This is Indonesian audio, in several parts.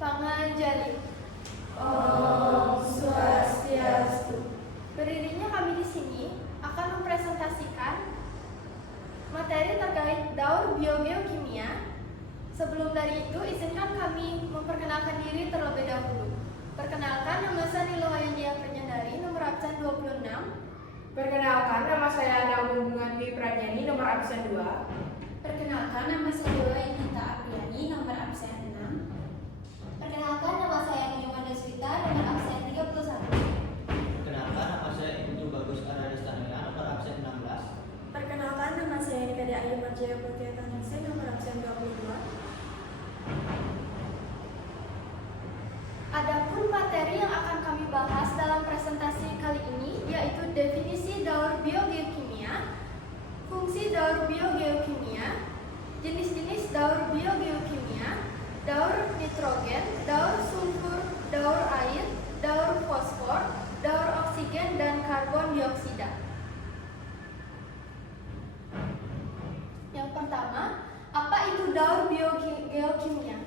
Panganjali. Om Swastiastu. Berdirinya kami di sini akan mempresentasikan materi terkait daur biogeokimia. Sebelum dari itu, izinkan kami memperkenalkan diri terlebih dahulu. Perkenalkan, nama saya Nilohayan Dia Pernyandari, nomor absen 26. Perkenalkan, nama saya Naung Bunga Dwi Pradjani, nomor absen 2. Perkenalkan, nama saya Inita Apriani, nomor absen 6. Perkenalkan, nama saya Nyoman Deswita, nomor absen 31. Perkenalkan, nama saya Ibnu Bagus Aradistania, nomor absen 16. Perkenalkan, nama saya Nikada Ayu Marjaya Putri Taningsih, nomor absen 22. Adapun materi yang akan kami bahas dalam presentasi kali ini yaitu definisi daur biogeokimia, fungsi daur biogeokimia, jenis-jenis daur biogeokimia, daur nitrogen, daur sulfur, daur air, daur fosfor, daur oksigen, dan karbon dioksida. Yang pertama, apa itu daur biogeokimia?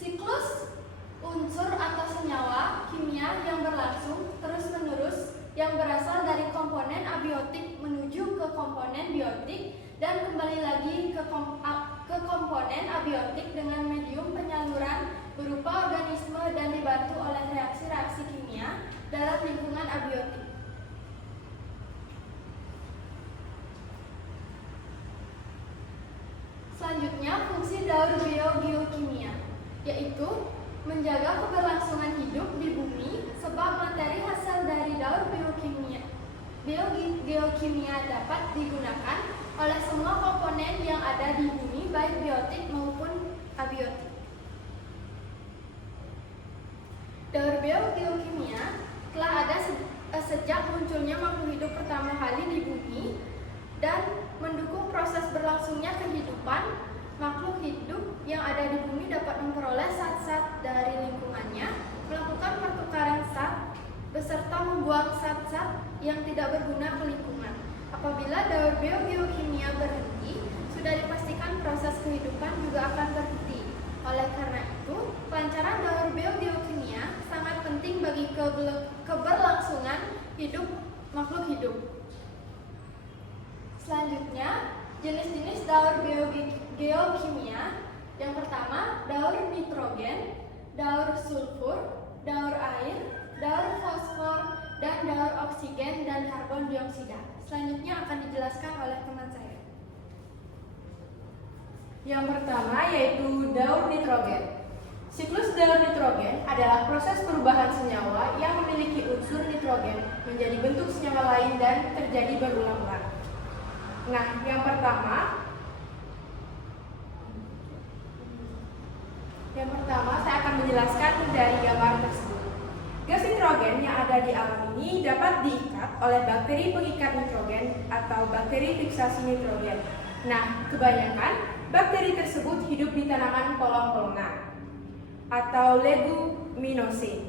Siklus unsur atau senyawa kimia yang berlangsung terus-menerus yang berasal dari komponen abiotik menuju ke komponen biotik dan kembali lagi ke komponen abiotik dengan medium penyaluran berupa organisme dan dibantu oleh reaksi-reaksi kimia dalam lingkungan abiotik. Selanjutnya, fungsi daur biogeokimia yaitu menjaga keberlangsungan hidup di bumi sebab materi hasil dari daur biogeokimia dapat digunakan oleh semua komponen yang ada di bumi baik biotik maupun abiotik. Daur biogeokimia telah ada sejak munculnya makhluk hidup pertama kali di bumi dan mendukung proses berlangsungnya kehidupan. Makhluk hidup yang ada di bumi dapat memperoleh zat-zat dari lingkungannya, melakukan pertukaran zat, beserta membuang zat-zat yang tidak berguna ke lingkungan. Apabila daur biogeokimia berhenti, sudah dipastikan proses kehidupan juga akan berhenti. Oleh karena itu, kelancaran daur biogeokimia sangat penting bagi keberlangsungan hidup makhluk hidup. Selanjutnya, jenis-jenis daur biogeokimia. Yang pertama, daur nitrogen, daur sulfur, daur air, daur fosfor, dan daur oksigen dan karbon dioksida. Selanjutnya akan dijelaskan oleh teman saya. Yang pertama yaitu daur nitrogen. Siklus daur nitrogen adalah proses perubahan senyawa yang memiliki unsur nitrogen menjadi bentuk senyawa lain dan terjadi berulang-ulang. Nah, yang pertama saya akan menjelaskan dari gambar tersebut. Gas nitrogen yang ada di alam ini dapat diikat oleh bakteri pengikat nitrogen atau bakteri fiksasi nitrogen. Nah, kebanyakan bakteri tersebut hidup di tanaman polong-polongan atau leguminosae.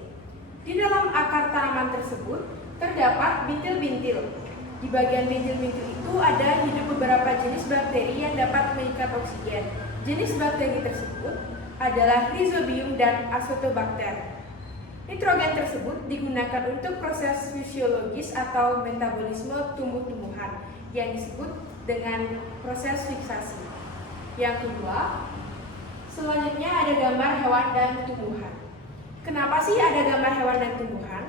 Di dalam akar tanaman tersebut terdapat bintil-bintil. Di bagian bintil-bintil itu ada hidup beberapa jenis bakteri yang dapat mengikat oksigen. Jenis bakteri tersebut adalah Rhizobium dan Acetobacter. Nitrogen tersebut digunakan untuk proses fisiologis atau metabolisme tumbuh-tumbuhan yang disebut dengan proses fiksasi. Yang kedua, selanjutnya ada gambar hewan dan tumbuhan. Kenapa sih ada gambar hewan dan tumbuhan?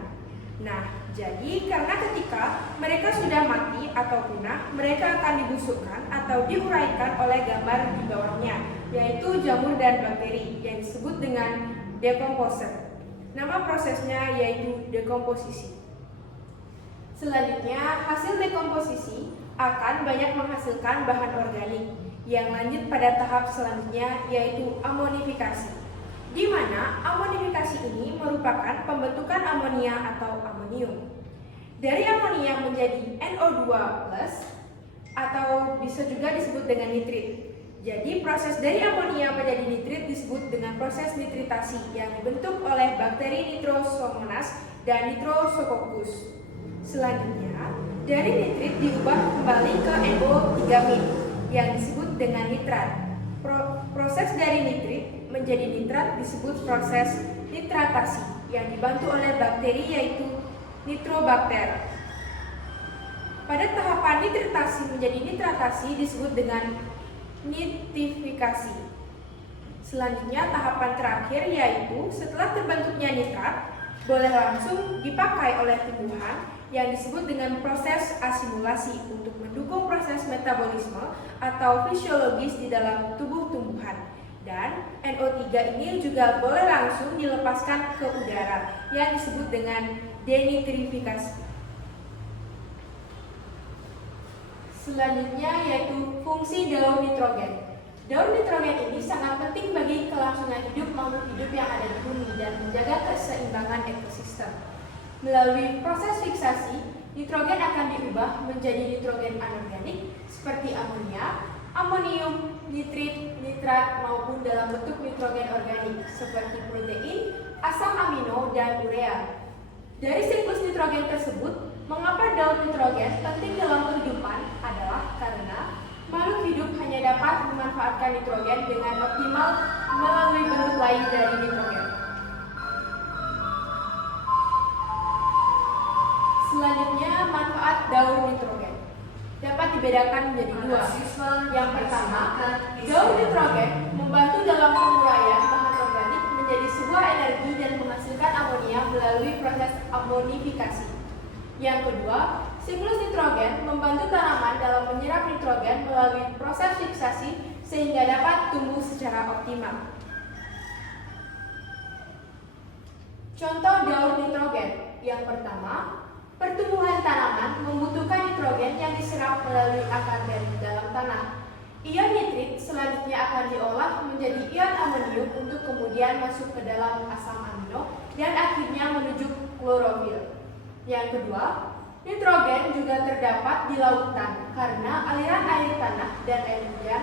Nah, jadi karena ketika mereka sudah mati atau punah, mereka akan dibusukkan atau diuraikan oleh gambar di bawahnya, yaitu jamur dan bakteri yang disebut dengan decomposer. Nama prosesnya yaitu dekomposisi. Selanjutnya, hasil dekomposisi akan banyak menghasilkan bahan organik yang lanjut pada tahap selanjutnya yaitu amonifikasi, di mana amonifikasi ini merupakan pembentukan amonia atau amonium. Dari amonia menjadi NO2+ atau bisa juga disebut dengan nitrit. Jadi proses dari amonia menjadi nitrit disebut dengan proses nitritasi yang dibentuk oleh bakteri Nitrosomonas dan Nitrosococcus. Selanjutnya, dari nitrit diubah kembali ke NO3- yang disebut dengan nitrat. Proses dari nitrit menjadi nitrat disebut proses nitratasi yang dibantu oleh bakteri yaitu nitrobakter. Pada tahapan nitratasi menjadi nitratasi disebut dengan nitrifikasi. Selanjutnya tahapan terakhir yaitu setelah terbentuknya nitrat boleh langsung dipakai oleh tumbuhan yang disebut dengan proses asimilasi untuk mendukung proses metabolisme atau fisiologis di dalam tubuh tumbuhan. Dan NO3 ini juga boleh langsung dilepaskan ke udara yang disebut dengan denitrifikasi. Selanjutnya yaitu fungsi daun nitrogen. Daun nitrogen ini sangat penting bagi kelangsungan hidup makhluk hidup yang ada di bumi dan menjaga keseimbangan ekosistem. Melalui proses fiksasi, nitrogen akan diubah menjadi nitrogen anorganik seperti amonia, amonium, nitrit, nitrat maupun dalam bentuk nitrogen organik seperti protein, asam amino, dan urea. Dari siklus nitrogen tersebut, mengapa daun nitrogen penting dalam kehidupan adalah karena makhluk hidup hanya dapat memanfaatkan nitrogen dengan optimal melalui bentuk lain dari nitrogen. Selanjutnya, manfaat daun nitrogen dapat dibedakan menjadi dua. Yang pertama, daun nitrogen membantu dalam penguraian bahan organik menjadi sebuah energi dan menghasilkan amonia melalui proses amonifikasi. Yang kedua, siklus nitrogen membantu tanaman dalam menyerap nitrogen melalui proses fiksasi sehingga dapat tumbuh secara optimal. Contoh daun nitrogen. Yang pertama, pertumbuhan tanaman membutuhkan nitrogen yang diserap melalui akar dari dalam tanah. Ion nitrit selanjutnya akan diolah menjadi ion amonium untuk kemudian masuk ke dalam asam amino dan akhirnya menuju klorofil. Yang kedua, nitrogen juga terdapat di lautan karena aliran air tanah dan air hujan.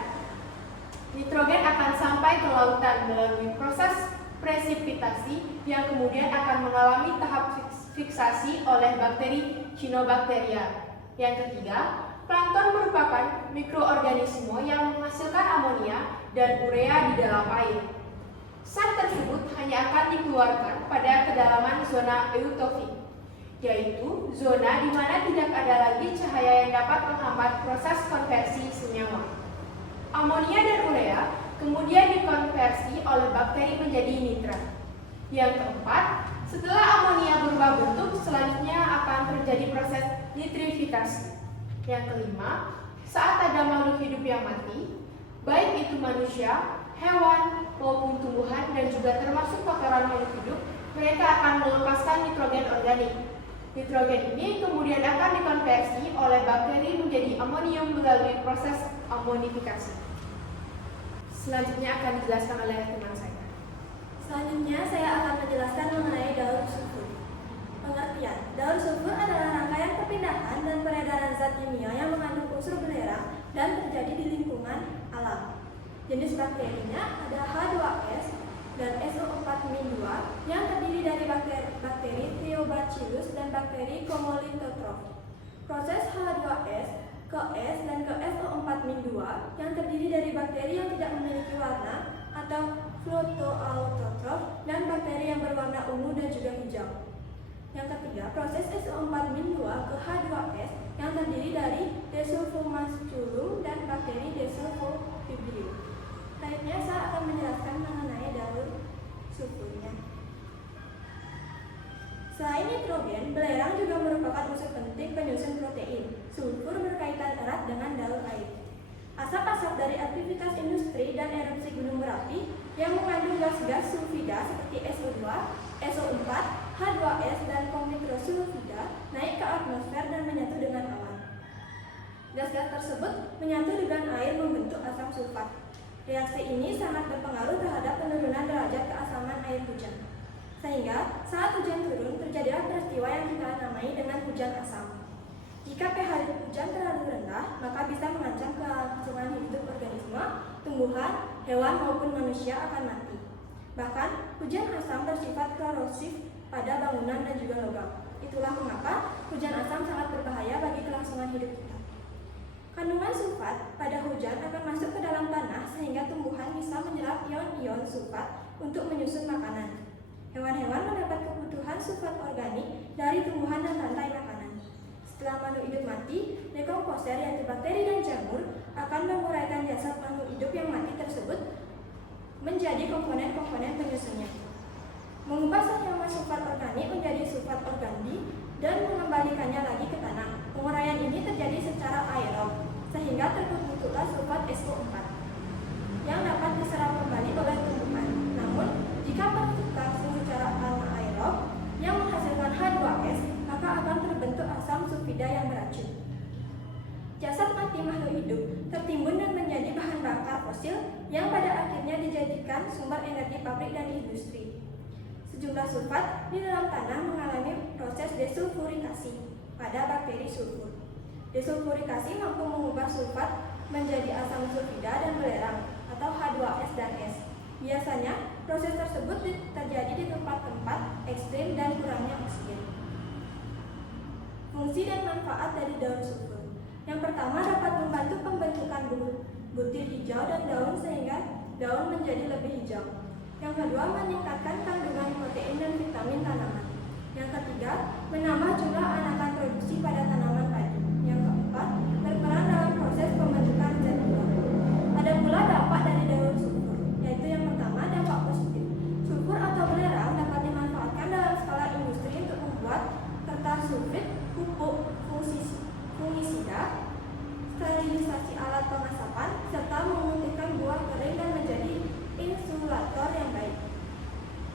Nitrogen akan sampai ke lautan melalui proses presipitasi yang kemudian akan mengalami tahap fiksasi oleh bakteri Cyanobacteria. Yang ketiga, plankton merupakan mikroorganisme yang menghasilkan amonia dan urea di dalam air. Zat tersebut hanya akan dikeluarkan pada kedalaman zona eutofik, yaitu zona di mana tidak ada lagi cahaya yang dapat menghambat proses konversi senyawa. Amonia dan urea kemudian dikonversi oleh bakteri menjadi nitrat. Yang keempat, setelah amonia berubah bentuk, selanjutnya akan terjadi proses nitrifikasi. Yang kelima, saat ada makhluk hidup yang mati, baik itu manusia, hewan, maupun tumbuhan dan juga termasuk kotoran makhluk hidup, mereka akan melepaskan nitrogen organik. Nitrogen ini kemudian akan dikonversi oleh bakteri menjadi amonium melalui proses amonifikasi. Selanjutnya akan dijelaskan oleh teman saya. Selanjutnya saya akan menjelaskan mengenai daun sulfur. Pengertian, daun sulfur adalah rangkaian perpindahan dan peredaran zat kimia yang mengandung unsur belerang dan terjadi di lingkungan alam. Jenis bakterinya ada H2S dan SO4-2 yang terdiri dari bakteri Thiobacillus dan bakteri Comolithotroph. Proses H2S ke S dan ke SO4-2 yang terdiri dari bakteri yang tidak memiliki warna atau photoautotrof dan bakteri yang berwarna ungu dan juga hijau. Yang ketiga, proses SO4-2 ke H2S yang terdiri dari Desulfomasculum dan bakteri Desulfofibrium. Selanjutnya saya akan menjelaskan mengenai daun sulfurnya. Selain nitrogen, belerang juga merupakan unsur penting penyusun protein. Sulfur berkaitan erat dengan daun air. Asap-asap dari aktivitas industri dan erupsi gunung berapi yang mengandung gas-gas sulfida seperti SO2, SO4, H2S, dan nitrosulfida naik ke atmosfer dan menyatu dengan awan. Gas-gas tersebut menyatu dengan air membentuk asam sulfat. Reaksi ini sangat berpengaruh terhadap penurunan derajat keasaman air hujan. Sehingga saat hujan turun terjadilah peristiwa yang kita namai dengan hujan asam. Jika pH hujan terlalu rendah, maka bisa mengancam kelangsungan hidup organisme, tumbuhan, hewan maupun manusia akan mati. Bahkan, hujan asam bersifat korosif pada bangunan dan juga logam. Itulah mengapa hujan asam sangat berbahaya bagi kelangsungan hidup kita. Kandungan sulfat pada hujan akan masuk ke dalam tanah sehingga tumbuhan bisa menyerap ion-ion sulfat untuk menyusun makanan. Hewan-hewan mendapat kebutuhan sulfat organik dari tumbuhan dan rantai makanan. Setelah makhluk hidup mati, dekomposer yaitu bakteri dan jamur akan menguraikan jasad makhluk hidup yang mati tersebut menjadi komponen-komponen penyusunnya. Mengubah senyawa sulfat organik menjadi sulfat organik dan mengembalikannya lagi ke tanah. Penguraian ini terjadi secara aerob, sehingga terbentuklah sulfat SO4 yang dapat diserap kembali oleh tumbuhan. Namun, jika berlangsung secara anaerob yang menghasilkan H2S, maka akan terbentuk asam sulfida yang beracun. Jasad mati makhluk hidup tertimbun dan menjadi bahan bakar fosil yang pada akhirnya dijadikan sumber energi pabrik dan industri. Sejumlah sulfat di dalam tanah mengalami proses desulfurikasi pada bakteri sulfur. Desulfurikasi mampu mengubah sulfat menjadi asam sulfida dan belerang atau H2S dan S. Biasanya, proses tersebut terjadi di tempat-tempat ekstrim dan kurangnya oksigen. Fungsi dan manfaat dari daun sulfur. Yang pertama, dapat membantu pembentukan butir hijau dan daun sehingga daun menjadi lebih hijau. Yang kedua, meningkatkan kandungan protein dan vitamin tanaman. Yang ketiga, menambah jumlah anakan produksi pada tanaman padi. Yang keempat, berperan dalam proses pembentukan zat gula. Ada pula dampak dari daun sulfur, yaitu yang pertama, dampak positif. Sulfur atau belerang dapat dimanfaatkan dalam skala industri untuk membuat kertas sulfit, pupuk, fungisida, sterilisasi alat pengasapan, serta memutihkan buah kering dan menjadi insulator yang baik.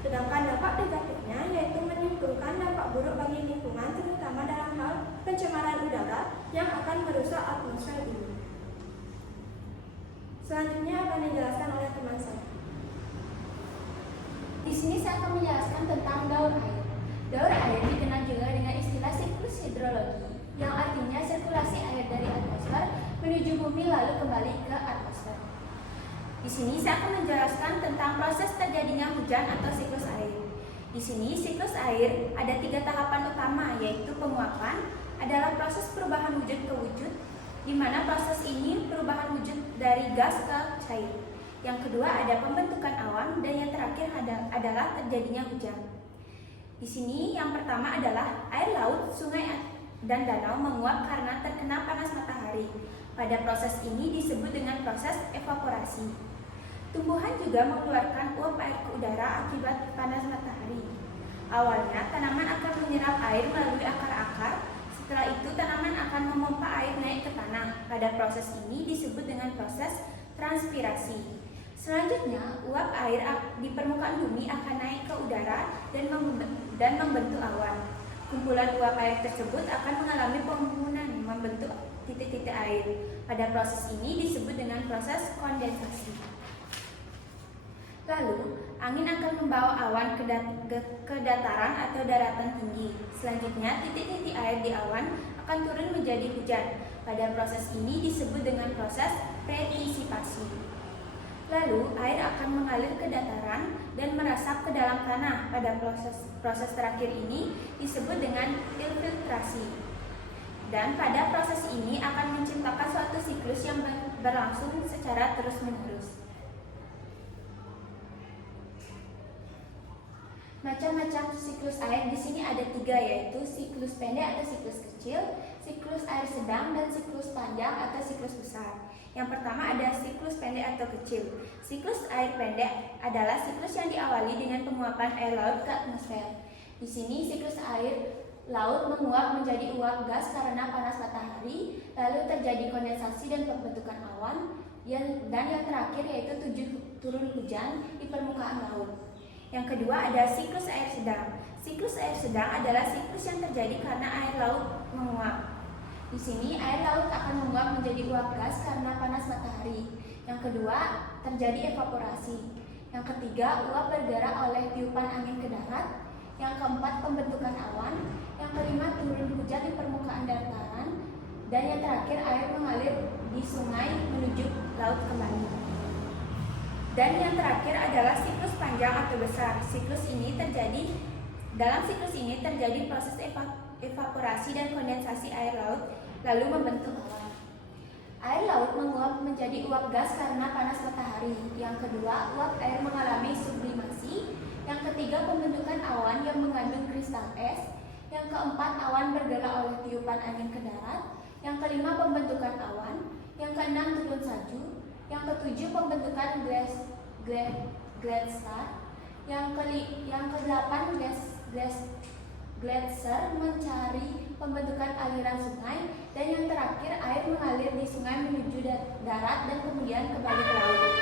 Sedangkan dampak negatifnya yaitu menimbulkan dampak buruk bagi lingkungan, terutama dalam hal pencemaran udara yang akan merusak atmosfer bumi. Selanjutnya akan dijelaskan oleh teman saya. Di sini saya akan menjelaskan tentang daur air. Daur air dikenal juga dengan istilah siklus hidrologi, yang artinya sirkulasi air dari atmosfer menuju bumi lalu kembali ke atmosfer. Di sini saya akan menjelaskan tentang proses terjadinya hujan atau siklus air. Di sini siklus air ada 3 tahapan utama, yaitu penguapan adalah proses perubahan wujud ke wujud, di mana proses ini perubahan wujud dari gas ke cair. Yang kedua ada pembentukan awan, dan yang terakhir adalah terjadinya hujan. Di sini yang pertama adalah air laut, sungai dan danau menguap karena terkena panas matahari. Pada proses ini disebut dengan proses evaporasi. Tumbuhan juga mengeluarkan uap air ke udara akibat panas matahari. Awalnya tanaman akan menyerap air melalui akar-akar. Setelah itu tanaman akan memompa air naik ke tanah. Pada proses ini disebut dengan proses transpirasi. Selanjutnya, uap air di permukaan bumi akan naik ke udara dan membentuk awan. Kumpulan uap air tersebut akan mengalami pembunuhan membentuk titik-titik air. Pada proses ini disebut dengan proses kondensasi. Lalu, angin akan membawa awan ke dataran atau daratan tinggi. Selanjutnya, titik-titik air di awan akan turun menjadi hujan. Pada proses ini disebut dengan proses presipitasi. Lalu, air akan mengalir ke dataran dan merasap ke dalam tanah. Pada proses terakhir ini disebut dengan infiltrasi. Dan pada proses ini akan menciptakan suatu siklus yang berlangsung secara terus-menerus. Macam-macam siklus air di sini ada 3, yaitu siklus pendek atau siklus kecil, siklus air sedang, dan siklus panjang atau siklus besar. Yang pertama ada siklus pendek atau kecil. Siklus air pendek adalah siklus yang diawali dengan penguapan air laut ke atmosfer. Di sini siklus air laut menguap menjadi uap gas karena panas matahari, lalu terjadi kondensasi dan pembentukan awan, dan yang terakhir yaitu turun hujan di permukaan laut. Yang kedua ada siklus air sedang. Siklus air sedang adalah siklus yang terjadi karena air laut menguap. Di sini air laut akan menguap menjadi uap gas karena panas matahari. Yang kedua terjadi evaporasi. Yang ketiga uap bergerak oleh tiupan angin ke darat. Yang keempat pembentukan awan. Yang kelima turun hujan di permukaan dataran. Dan yang terakhir air mengalir di sungai menuju laut kembali. Dan yang terakhir adalah siklus panjang atau besar. Dalam siklus ini terjadi proses evaporasi dan kondensasi air laut lalu membentuk awan. Air laut menguap menjadi uap gas karena panas matahari. Yang kedua, uap air mengalami sublimasi. Yang ketiga, pembentukan awan yang mengandung kristal es. Yang keempat, awan bergerak oleh tiupan angin ke darat. Yang kelima, pembentukan awan. Yang keenam, turun salju. Yang ketujuh, pembentukan glacier. Yang kedelapan, glacier mencari pembentukan aliran sungai. Dan yang terakhir, air mengalir di sungai menuju darat dan kemudian kembali ke laut.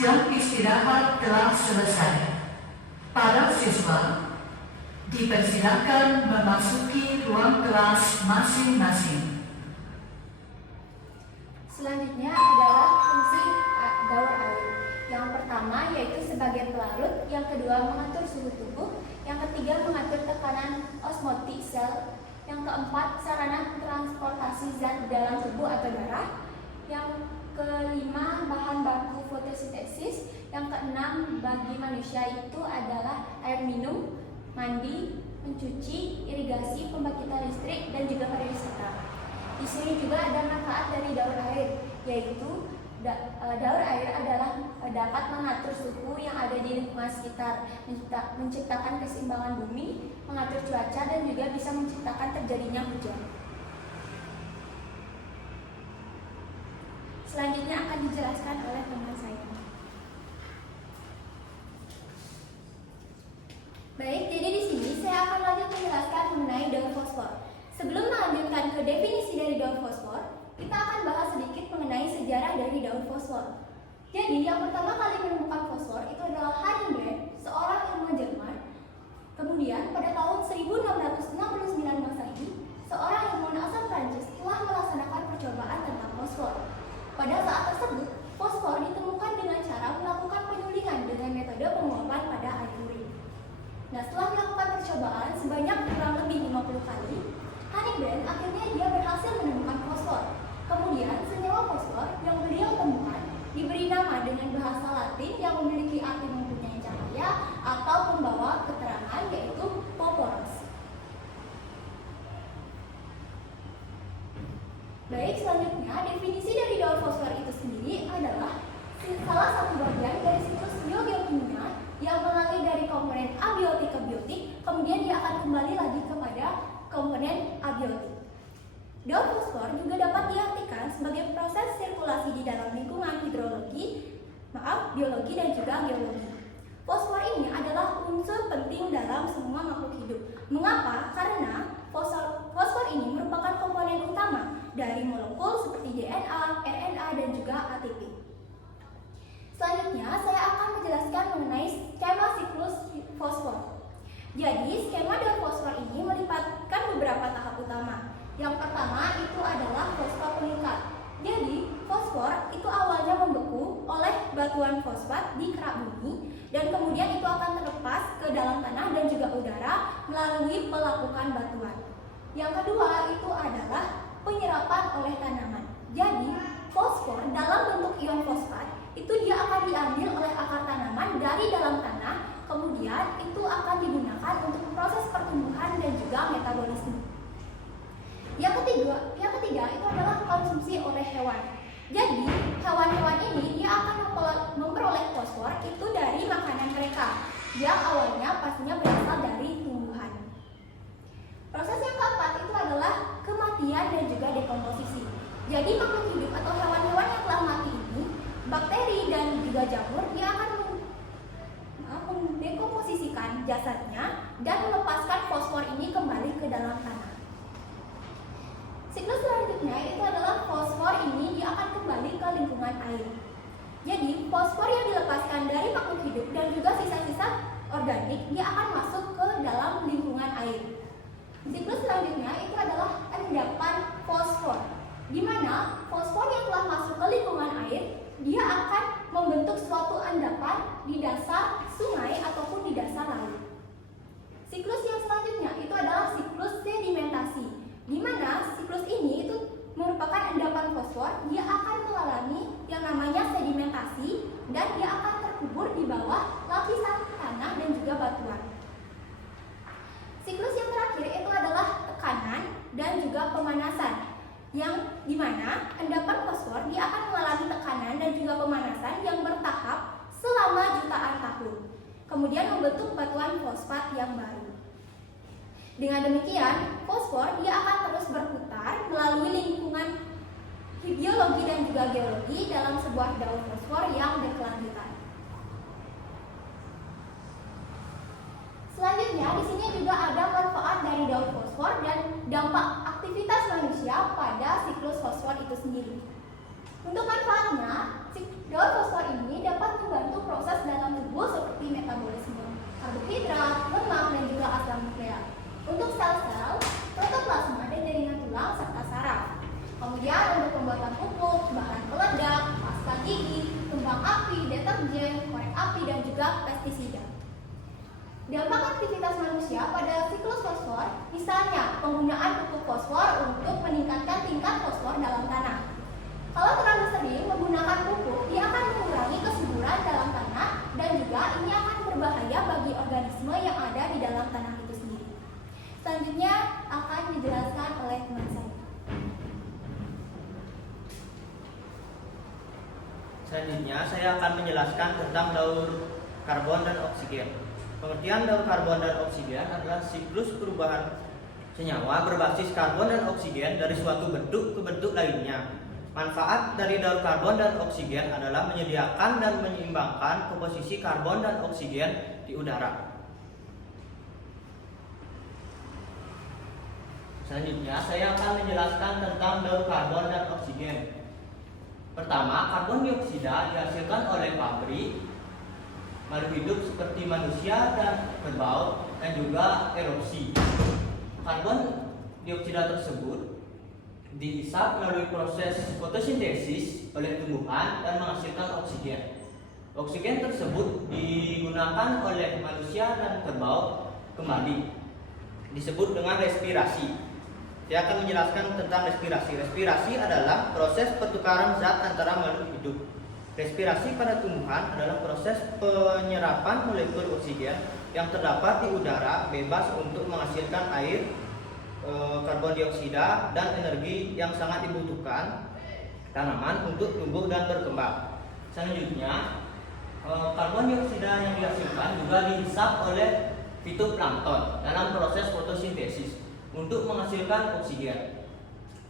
Jam istirahat telah selesai. Para siswa dipersilakan memasuki ruang kelas masing-masing. Selanjutnya adalah fungsi daur air. Yang pertama yaitu sebagai pelarut, yang kedua mengatur suhu tubuh, yang ketiga mengatur tekanan osmotik sel, yang keempat sarana transportasi zat di dalam tubuh atau darah, yang kelima bahan baku fotosintesis, yang keenam bagi manusia itu adalah air minum, mandi, mencuci, irigasi, pembangkitan listrik, dan juga pariwisata. Di sini juga ada manfaat dari daur air, yaitu daur air adalah dapat mengatur suhu yang ada di lingkungan sekitar, menciptakan keseimbangan bumi, mengatur cuaca, dan juga bisa menciptakan terjadinya hujan. Selanjutnya akan dijelaskan oleh teman saya. Baik, jadi di sini saya akan lanjut menjelaskan mengenai daun fosfor. Sebelum melanjutkan ke definisi dari daun fosfor, kita akan bahas sedikit mengenai sejarah dari daun fosfor. Jadi, yang pertama kali menemukan fosfor itu adalah Hanning Brand, seorang ilmuwan Jerman. Kemudian, pada tahun 1669 Masehi, seorang ilmuwan asal Prancis telah melaksanakan percobaan tentang fosfor. Pada saat tersebut, fosfor ditemukan dengan cara melakukan penyulingan dengan metode penguapan pada air urin. Nah, setelah melakukan percobaan sebanyak kurang lebih 50 kali, Hanning Brand akhirnya dia berhasil menemukan fosfor. Kemudian, senyawa fosfor yang beliau temukan diberi nama dengan bahasa Latin yang memiliki arti mempunyai cahaya atau membawa keterangan, yaitu phosphorus. Baik, selanjutnya definisi dari daun fosfor itu sendiri adalah salah satu bagian dari siklus biogeokimia yang mengalir dari komponen abiotik ke biotik, kemudian dia akan kembali lagi kepada komponen abiotik. Daun fosfor juga dapat diartikan sebagai proses sirkulasi di dalam lingkungan biologi dan juga geologi. Fosfor ini adalah unsur penting dalam semua makhluk hidup. Mengapa? Karena fosfor ini merupakan komponen utama dari molekul seperti DNA, RNA, dan juga ATP. Selanjutnya, saya akan menjelaskan mengenai skema siklus fosfor. Jadi, skema daun fosfor ini melibatkan beberapa tahap utama. Yang pertama itu adalah fosfor pengikat. Jadi, fosfor itu awalnya membeku oleh batuan fosfat di kerak bumi dan kemudian itu akan terlepas ke dalam tanah dan juga udara melalui pelapukan batuan. Yang kedua itu adalah penyerapan oleh tanaman. Jadi, fosfor dalam bentuk ion fosfat itu dia akan diambil oleh akar tanaman dari dalam tanah, kemudian itu akan digunakan untuk proses pertumbuhan dan juga metabolisme. Yang ketiga itu adalah konsumsi oleh hewan. Jadi, hewan-hewan ini dia akan memperoleh fosfor itu dari makanan mereka yang awalnya pastinya berasal dari tumbuhan. Proses yang keempat itu adalah kematian dan juga dekomposisi. Jadi, makhluk hidup atau hewan-hewan yang telah mati ini, bakteri dan juga jamur, dia akan mendekomposisikan jasadnya dan melepaskan fosfor ini kembali ke dalam tanah. Siklus selanjutnya itu adalah fosfor ini dia akan kembali ke lingkungan air. Jadi, fosfor yang dilepaskan dari makhluk hidup dan juga sisa-sisa organik dia akan masuk ke dalam lingkungan air. Siklus selanjutnya itu adalah endapan fosfor, di mana fosfor yang telah masuk ke lingkungan air dia akan membentuk suatu endapan di dasar sungai ataupun di dasar laut. Siklus yang selanjutnya itu adalah siklus sedimentasi, di mana siklus ini itu merupakan endapan fosfor dia akan mengalami yang namanya sedimentasi dan dia akan terkubur di bawah lapisan tanah dan juga batuan. Siklus yang terakhir itu adalah tekanan dan juga pemanasan, yang dimana endapan fosfor dia akan mengalami tekanan dan juga pemanasan yang bertahap selama jutaan tahun, kemudian membentuk batuan fosfat yang baru. Dengan demikian, fosfor dia akan terus berputar melalui lingkungan biologi dan juga geologi dalam sebuah daur fosfor yang berkelanjutan. Selanjutnya, di sini juga ada manfaat dari daur fosfor dan dampak aktivitas manusia pada siklus fosfor itu sendiri. Untuk manfaatnya, daur fosfor ini dapat membantu proses dalam tubuh seperti metabolisme karbohidrat, lemak, dan juga asam nukleat. Untuk sel-sel, protoplasma dan jaringan tulang serta saraf. Kemudian untuk pembuatan pupuk, bahan peledak, pasta gigi, kembang api, deterjen, korek api, dan juga pestisida. Dampak aktivitas manusia pada siklus fosfor, misalnya penggunaan pupuk fosfor untuk meningkatkan tingkat fosfor dalam tanah. Kalau terlalu sering menggunakan pupuk, dia akan mengurangi kesuburan dalam tanah dan juga ini akan berbahaya bagi organisme yang ada di dalam tanah itu sendiri. Selanjutnya akan dijelaskan oleh teman saya. Selanjutnya saya akan menjelaskan tentang daur karbon dan oksigen. Pengertian daur karbon dan oksigen adalah siklus perubahan senyawa berbasis karbon dan oksigen dari suatu bentuk ke bentuk lainnya. Manfaat dari daur karbon dan oksigen adalah menyediakan dan menyeimbangkan komposisi karbon dan oksigen di udara. Selanjutnya saya akan menjelaskan tentang daur karbon dan oksigen. Pertama, karbon dioksida dihasilkan oleh pabrik, makhluk hidup seperti manusia dan kerbau, dan juga erupsi. Karbon dioksida tersebut dihisap melalui proses fotosintesis oleh tumbuhan dan menghasilkan oksigen. Oksigen tersebut digunakan oleh manusia dan kerbau kembali, disebut dengan respirasi. Saya akan menjelaskan tentang respirasi. Respirasi adalah proses pertukaran zat antara makhluk hidup. Respirasi pada tumbuhan adalah proses penyerapan molekul oksigen yang terdapat di udara bebas untuk menghasilkan air, karbon dioksida, dan energi yang sangat dibutuhkan tanaman untuk tumbuh dan berkembang. Selanjutnya, karbon dioksida yang dihasilkan juga dihisap oleh fitoplankton dalam proses fotosintesis untuk menghasilkan oksigen.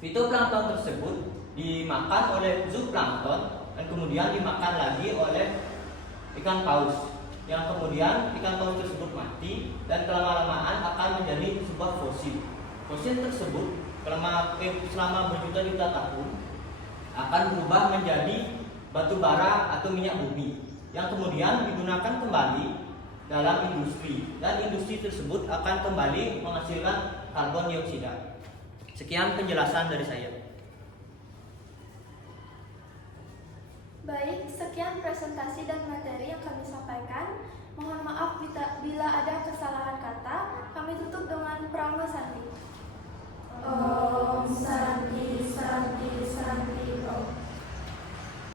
Fitoplankton tersebut dimakan oleh zooplankton dan kemudian dimakan lagi oleh ikan paus, yang kemudian ikan paus tersebut mati dan kelama-lamaan akan menjadi sebuah fosil. Fosil tersebut selama berjuta-juta tahun akan berubah menjadi batu bara atau minyak bumi yang kemudian digunakan kembali dalam industri, dan industri tersebut akan kembali menghasilkan karbon dioksida. Sekian penjelasan dari saya. Baik, sekian presentasi dan materi yang kami sampaikan. Mohon maaf bila ada kesalahan